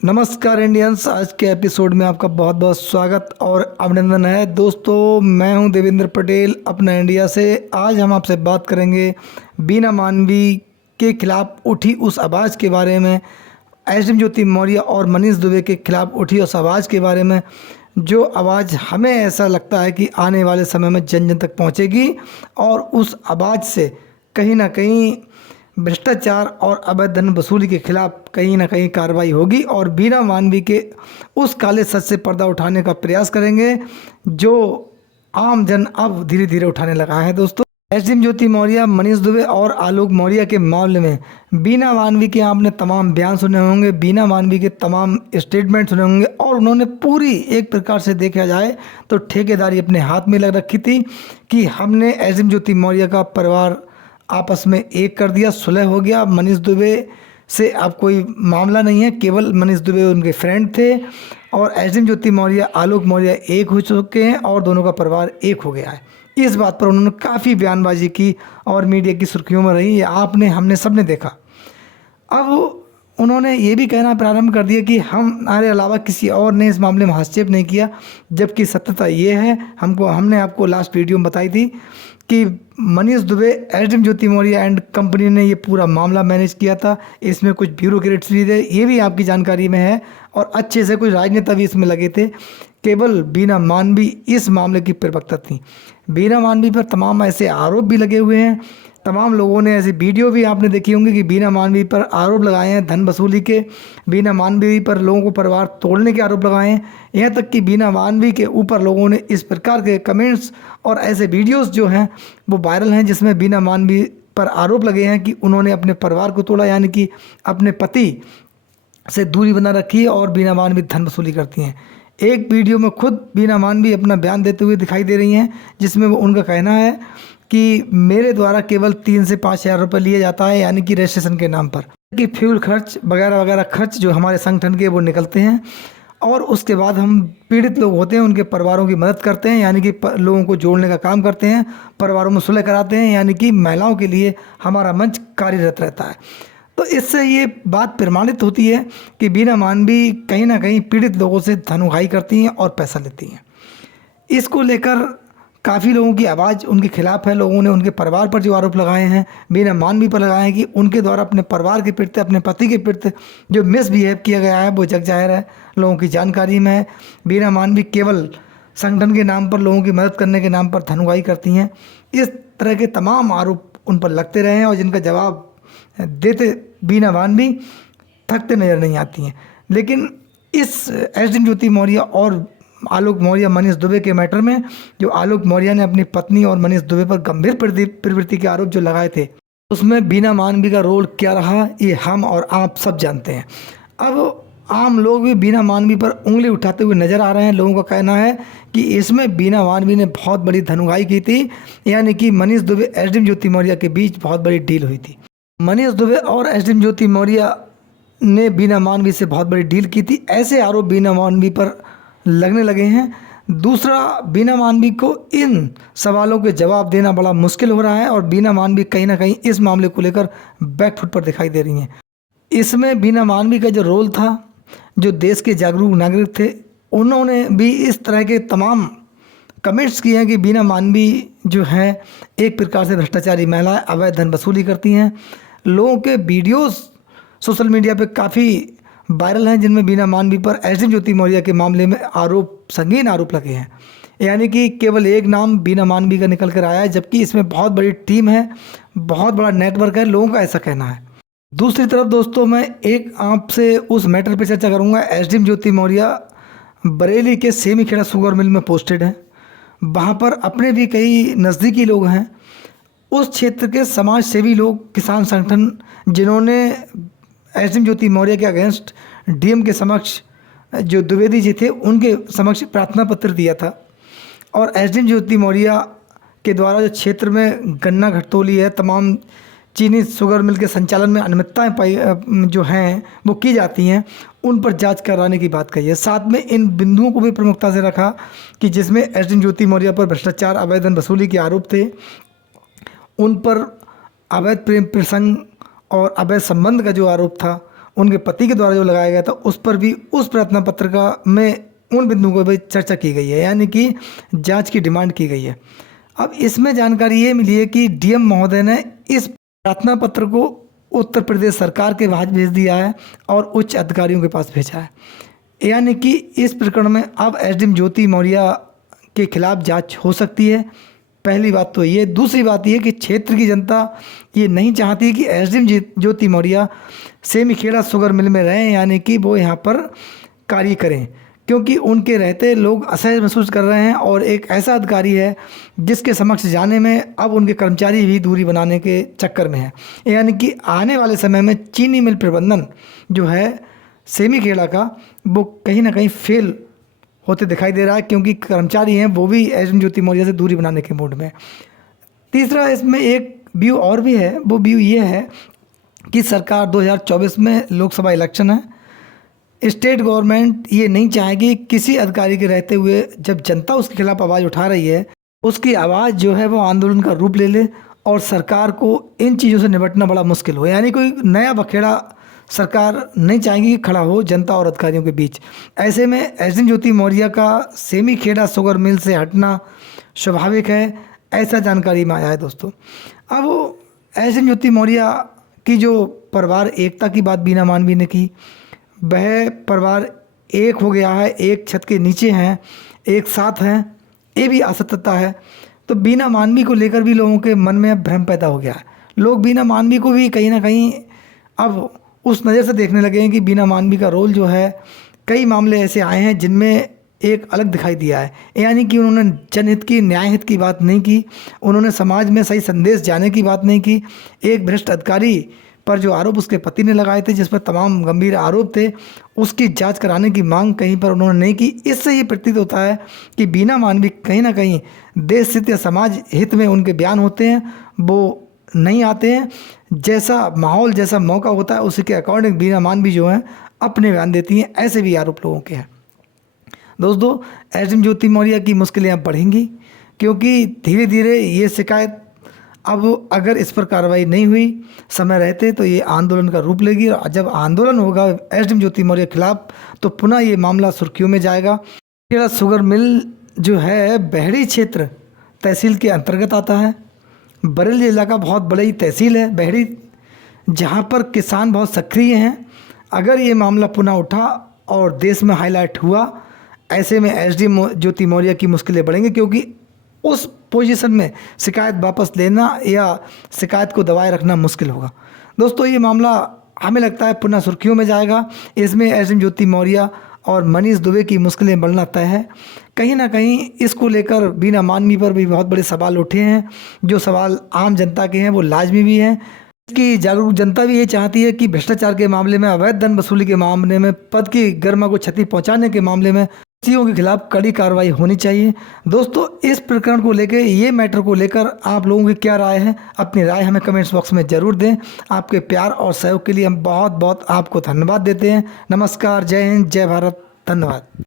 नमस्कार इंडियंस। आज के एपिसोड में आपका बहुत बहुत स्वागत और अभिनंदन है। दोस्तों, मैं हूं देवेंद्र पटेल अपना इंडिया से। आज हम आपसे बात करेंगे बीना मानवी के खिलाफ उठी उस आवाज़ के बारे में, एसडीएम ज्योति मौर्य और मनीष दुबे के खिलाफ उठी उस आवाज़ के बारे में, जो आवाज़ हमें ऐसा लगता है कि आने वाले समय में जन जन तक पहुंचेगी और उस आवाज़ से कहीं ना कहीं भ्रष्टाचार और अवैध धन वसूली के खिलाफ कहीं ना कहीं कार्रवाई होगी और बीना मानवी के उस काले सच से पर्दा उठाने का प्रयास करेंगे जो आम जन अब धीरे धीरे उठाने लगा है। दोस्तों, एसडीएम ज्योति मौर्य, मनीष दुबे और आलोक मौर्य के मामले में बीना मानवी के आपने तमाम बयान सुने होंगे, बीना मानवी के तमाम स्टेटमेंट सुने होंगे और उन्होंने पूरी एक प्रकार से देखा जाए तो ठेकेदारी अपने हाथ में लग रखी थी कि हमने एसडीएम ज्योति मौर्य का परिवार आपस में एक कर दिया, सुलह हो गया। मनीष दुबे से अब कोई मामला नहीं है, केवल मनीष दुबे उनके फ्रेंड थे और एसडीएम ज्योति मौर्य, आलोक मौर्य एक हो चुके हैं और दोनों का परिवार एक हो गया है। इस बात पर उन्होंने काफ़ी बयानबाजी की और मीडिया की सुर्खियों में रही, आपने हमने सब ने देखा। अब उन्होंने ये भी कहना प्रारंभ कर दिया कि हमारे अलावा किसी और ने इस मामले में हस्तक्षेप नहीं किया, जबकि सत्यता ये है, हमने आपको लास्ट वीडियो में बताई थी कि Manish Dubey, SDM Jyoti Maurya and company ने ये पूरा मामला मैनेज किया था। इसमें कुछ ब्यूरोक्रेट्स भी थे, ये भी आपकी जानकारी में है, और अच्छे से कुछ राजनेता भी इसमें लगे थे। केवल बीना मानवी इस मामले की प्रवक्ता थी। बीना मानवी पर तमाम ऐसे आरोप भी लगे हुए हैं, तमाम लोगों ने ऐसी वीडियो भी आपने देखी होंगी कि बीना मानवी पर आरोप लगाए हैं धन वसूली के, बीना मानवी पर लोगों को परिवार तोड़ने के आरोप लगाए हैं। यहाँ तक कि बीना मानवी के ऊपर लोगों ने इस प्रकार के कमेंट्स और ऐसे वीडियोस जो हैं वो वायरल हैं, जिसमें बीना मानवी पर आरोप लगे हैं कि उन्होंने अपने परिवार को तोड़ा, यानी कि अपने पति से दूरी बना रखी है और बीना मानवी धन वसूली करती हैं। एक वीडियो में खुद बीना मानवी अपना बयान देते हुए दिखाई दे रही हैं, जिसमें वो उनका कहना है कि मेरे द्वारा केवल 3 से 5 हज़ार रुपये लिया जाता है, यानी कि रजिस्ट्रेशन के नाम पर, कि फ्यूल खर्च वगैरह वगैरह खर्च जो हमारे संगठन के वो निकलते हैं, और उसके बाद हम पीड़ित लोग होते हैं उनके परिवारों की मदद करते हैं, यानी कि लोगों को जोड़ने का काम करते हैं, परिवारों में सुलह कराते हैं, यानी कि महिलाओं के लिए हमारा मंच कार्यरत रहता है। तो इससे ये बात प्रमाणित होती है कि बीना मानवी कहीं ना कहीं पीड़ित लोगों से धन उगाही करती हैं और पैसा लेती हैं। इसको लेकर काफ़ी लोगों की आवाज़ उनके खिलाफ है। लोगों ने उनके परिवार पर जो आरोप लगाए हैं, बीना मानवी पर लगाए हैं कि उनके द्वारा अपने परिवार के प्रति, अपने पति के प्रति जो मिसबिहेव किया गया है वो जग जाहिर है, लोगों की जानकारी में है। बीना मानवी केवल संगठन के नाम पर, लोगों की मदद करने के नाम पर धन उगाही करती हैं। इस तरह के तमाम आरोप उन पर लगते रहे हैं और जिनका जवाब देते बीना मानवी थकते नज़र नहीं आती हैं। लेकिन इस एसडीएम ज्योति मौर्य और आलोक मौर्य, मनीष दुबे के मैटर में जो आलोक मौर्य ने अपनी पत्नी और मनीष दुबे पर गंभीर प्रवृत्ति के आरोप जो लगाए थे, उसमें बीना मानवी का रोल क्या रहा ये हम और आप सब जानते हैं। अब आम लोग भी बीना मानवी पर उंगली उठाते हुए नजर आ रहे हैं। लोगों का कहना है कि इसमें बीना मानवी ने बहुत बड़ी धन उगाही की थी, यानी कि मनीष दुबे, एसडीएम ज्योति मौर्य के बीच बहुत बड़ी डील हुई थी। मनीष दुबे और एसडीएम ज्योति मौर्य ने बीना मानवी से बहुत बड़ी डील की थी, ऐसे आरोप बीना मानवी पर लगने लगे हैं। दूसरा, बीना मानवी को इन सवालों के जवाब देना बड़ा मुश्किल हो रहा है और बीना मानवी कहीं ना कहीं इस मामले को लेकर बैकफुट पर दिखाई दे रही हैं। इसमें बीना मानवी का जो रोल था, जो देश के जागरूक नागरिक थे, उन्होंने भी इस तरह के तमाम कमेंट्स किए हैं कि बीना मानवी जो है एक प्रकार से भ्रष्टाचारी महिलाएं, अवैध धन वसूली करती हैं। लोगों के वीडियोस सोशल मीडिया पे काफ़ी वायरल हैं, जिनमें बीना मानवी पर एसडीएम ज्योति मौर्य के मामले में संगीन आरोप लगे हैं, यानी कि केवल एक नाम बीना मानवी का निकल कर आया है, जबकि इसमें बहुत बड़ी टीम है, बहुत बड़ा नेटवर्क है, लोगों का ऐसा कहना है। दूसरी तरफ दोस्तों, मैं एक आपसे उस मैटर पर चर्चा करूँगा। एसडीएम ज्योति मौर्य बरेली के सेमीखेड़ा शुगर मिल में पोस्टेड है, वहाँ पर अपने भी कई नज़दीकी लोग हैं। उस क्षेत्र के समाज सेवी लोग, किसान संगठन, जिन्होंने एसडीएम ज्योति मौर्य के अगेंस्ट डीएम के समक्ष, जो द्विवेदी जी थे उनके समक्ष प्रार्थना पत्र दिया था, और एसडीएम ज्योति मौर्य के द्वारा जो क्षेत्र में गन्ना घटतौली है, तमाम चीनी शुगर मिल के संचालन में अनियमितताएं जो हैं वो की जाती हैं, उन पर जांच कराने की बात कही है। साथ में इन बिंदुओं को भी प्रमुखता से रखा कि जिसमें एसडीएम ज्योति मौर्य पर भ्रष्टाचार, अवैध धन वसूली के आरोप थे, उन पर अवैध प्रेम प्रसंग और अवैध संबंध का जो आरोप था, उनके पति के द्वारा जो लगाया गया था उस पर भी उस प्रार्थना पत्र का में उन बिंदुओं पर भी चर्चा की गई है, यानी कि जांच की डिमांड की गई है। अब इसमें जानकारी ये मिली है कि डीएम महोदय ने इस प्रार्थना पत्र को उत्तर प्रदेश सरकार के पास भेज दिया है और उच्च अधिकारियों के पास भेजा है, यानी कि इस प्रकरण में अब एसडीएम ज्योति मौर्य के खिलाफ जांच हो सकती है। पहली बात तो ये। दूसरी बात ये कि क्षेत्र की जनता ये नहीं चाहती कि एसडीएम ज्योति मौर्य सेमीखेड़ा शुगर मिल में रहें, यानी कि वो यहाँ पर कार्य करें, क्योंकि उनके रहते लोग असहज महसूस कर रहे हैं और एक ऐसा अधिकारी है जिसके समक्ष जाने में अब उनके कर्मचारी भी दूरी बनाने के चक्कर में है। यानी कि आने वाले समय में चीनी मिल प्रबंधन जो है सेमीखेड़ा का, वो कहीं ना कहीं फेल होते दिखाई दे रहा है, क्योंकि कर्मचारी हैं वो भी एसडीएम ज्योति मौर्य से दूरी बनाने के मूड में। तीसरा इसमें एक व्यू और भी है, वो व्यू ये है कि सरकार 2024 में लोकसभा इलेक्शन है। स्टेट गवर्नमेंट ये नहीं चाहेगी किसी अधिकारी के रहते हुए जब जनता उसके खिलाफ आवाज़ उठा रही है, उसकी आवाज़ जो है वो आंदोलन का रूप ले ले और सरकार को इन चीज़ों से निपटना बड़ा मुश्किल हो। यानी कोई नया बखेड़ा सरकार नहीं चाहेगी कि खड़ा हो जनता और अधिकारियों के बीच। ऐसे में एसडीएम ज्योति मौर्य का सेमीखेड़ा शुगर मिल से हटना स्वाभाविक है, ऐसा जानकारी में आया है दोस्तों। अब एसडीएम ज्योति मौर्य की जो परिवार एकता की बात बीना मानवी ने की, वह परिवार एक हो गया है, एक छत के नीचे हैं, एक साथ हैं, ये भी असत्यता है। तो बीना मानवी को लेकर भी लोगों के मन में भ्रम पैदा हो गया है। लोग बीना मानवी को भी कहीं ना कहीं अब उस नज़र से देखने लगे हैं कि बीना मानवी का रोल जो है, कई मामले ऐसे आए हैं जिनमें एक अलग दिखाई दिया है। यानी कि उन्होंने जनहित की, न्याय हित की बात नहीं की, उन्होंने समाज में सही संदेश जाने की बात नहीं की। एक भ्रष्ट अधिकारी पर जो आरोप उसके पति ने लगाए थे, जिस पर तमाम गंभीर आरोप थे, उसकी जांच कराने की मांग कहीं पर उन्होंने नहीं की। इससे ये प्रतीत होता है कि बीना मानवी कहीं ना कहीं देश हित या समाज हित में उनके बयान होते हैं, वो नहीं आते हैं। जैसा माहौल, जैसा मौका होता है, उसी के अकॉर्डिंग बीना मानवी जो हैं अपने बयान देती हैं। ऐसे भी आरोप लोगों के हैं। दोस्तों, एसडीएम ज्योति मौर्य की मुश्किलें अब बढ़ेंगी, क्योंकि धीरे धीरे ये शिकायत अब अगर इस पर कार्रवाई नहीं हुई समय रहते तो ये आंदोलन का रूप लेगी, और जब आंदोलन होगा एसडीएम ज्योति मौर्य के खिलाफ तो पुनः ये मामला सुर्खियों में जाएगा। शुगर मिल जो है बहरी क्षेत्र तहसील के अंतर्गत आता है। बरेली इलाका बहुत बड़ी तहसील है बहरी, जहाँ पर किसान बहुत सक्रिय हैं। अगर ये मामला पुनः उठा और देश में हाईलाइट हुआ, ऐसे में एसडीएम ज्योति मौर्य की मुश्किलें बढ़ेंगी, क्योंकि उस पोजीशन में शिकायत वापस लेना या शिकायत को दबाए रखना मुश्किल होगा। दोस्तों, ये मामला हमें लगता है पुनः सुर्खियों में जाएगा। इसमें एसडीएम ज्योति मौर्य और मनीष दुबे की मुश्किलें बढ़ना तय है। कहीं ना कहीं इसको लेकर बीना मानवी पर भी बहुत बड़े सवाल उठे हैं। जो सवाल आम जनता के हैं वो लाजमी भी हैं। इसकी जागरूक जनता भी ये चाहती है कि भ्रष्टाचार के मामले में, अवैध धन वसूली के मामले में, पद की गरिमा को क्षति पहुंचाने के मामले में दोषियों के खिलाफ कड़ी कार्रवाई होनी चाहिए। दोस्तों, इस प्रकरण को लेकर, ये मैटर को लेकर आप लोगों की क्या राय है? अपनी राय हमें कमेंट्स बॉक्स में ज़रूर दें। आपके प्यार और सहयोग के लिए हम बहुत बहुत आपको धन्यवाद देते हैं। नमस्कार, जय हिंद, जय भारत, धन्यवाद।